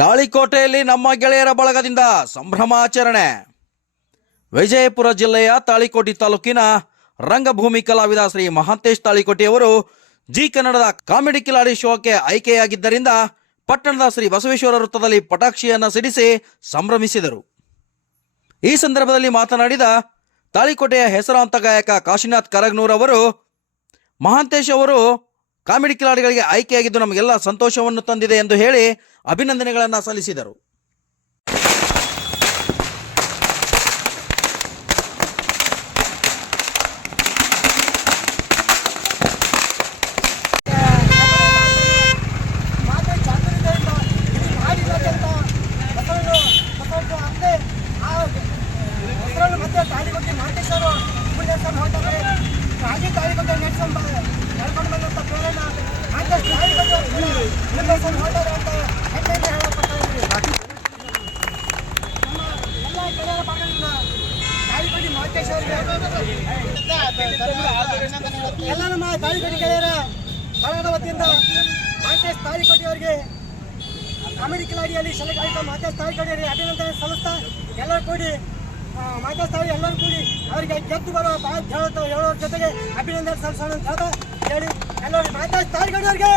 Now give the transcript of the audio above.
ತಾಳಿಕೋಟೆಯಲ್ಲಿ ನಮ್ಮ ಗೆಳೆಯರ ಬಳಗದಿಂದ ಸಂಭ್ರಮಾಚರಣೆ. ವಿಜಯಪುರ ಜಿಲ್ಲೆಯ ತಾಳಿಕೋಟೆ ತಾಲೂಕಿನ ರಂಗಭೂಮಿ ಕಲಾವಿದ ಶ್ರೀ ಮಹಾಂತೇಶ್ ತಾಳಿಕೋಟೆಯವರು ಜಿ ಕನ್ನಡದ ಕಾಮಿಡಿ ಕಿಲಾಡಿ ಶೋಕ್ಕೆ ಆಯ್ಕೆಯಾಗಿದ್ದರಿಂದ ಪಟ್ಟಣದ ಶ್ರೀ ಬಸವೇಶ್ವರ ವೃತ್ತದಲ್ಲಿ ಪಟಾಕ್ಷಿಯನ್ನು ಸಿಡಿಸಿ ಸಂಭ್ರಮಿಸಿದರು. ಈ ಸಂದರ್ಭದಲ್ಲಿ ಮಾತನಾಡಿದ ತಾಳಿಕೋಟೆಯ ಹೆಸರಾಂತ ಗಾಯಕ ಕಾಶಿನಾಥ್ ಕರಗ್ನೂರ್ ಅವರು, ಮಹಾಂತೇಶ್ ಅವರು ಕಾಮಿಡಿ ಕಿಲಾಡಿಗಳಿಗೆ ಆಯ್ಕೆಯಾಗಿದ್ದು ನಮಗೆಲ್ಲ ಸಂತೋಷವನ್ನು ತಂದಿದೆ ಎಂದು ಹೇಳಿ ಅಭಿನಂದನೆಗಳನ್ನು ಸಲ್ಲಿಸಿದರು. ಎಲ್ಲ ನಮ್ಮ ತಾಳಿಕೋಟೆ ಗೆಳೆಯರ ಬಳಗದ ವತಿಯಿಂದ ಮಹಾಂತೇಶ್ ತಾಳಿಕೋಟೆ ಅವರಿಗೆ ಕಾಮಿಡಿ ಕಿಲಾಡಿಯಲ್ಲಿ ಸೆಲೆಕ್ಟ್ ಆಯಿತು. ಮಹಾಂತೇಶ್ ತಾಳಿಕೋಟೆ ಅವರಿಗೆ ಅಭಿನಂದನೆ ಸಲ್ಲಿಸ್ತಾ ಎಲ್ಲರೂ ಕೂಡಿ ಮಹಾಂತೇಶ್ ತಾಳಿ ಎಲ್ಲರೂ ಕೂಡಿ ಅವರಿಗೆ ಗೆದ್ದು ಬರುವ ಹೇಳೋರ ಜೊತೆಗೆ ಅಭಿನಂದನೆ ಸಲ್ಲಿಸೋಣ ಅಂತ ಹೇಳ್ತಾ ಹೇಳಿ ಎಲ್ಲರೂ ಮಹಾಂತೇಶ್ ತಾಳಿಕೋಟೆ ಅವರಿಗೆ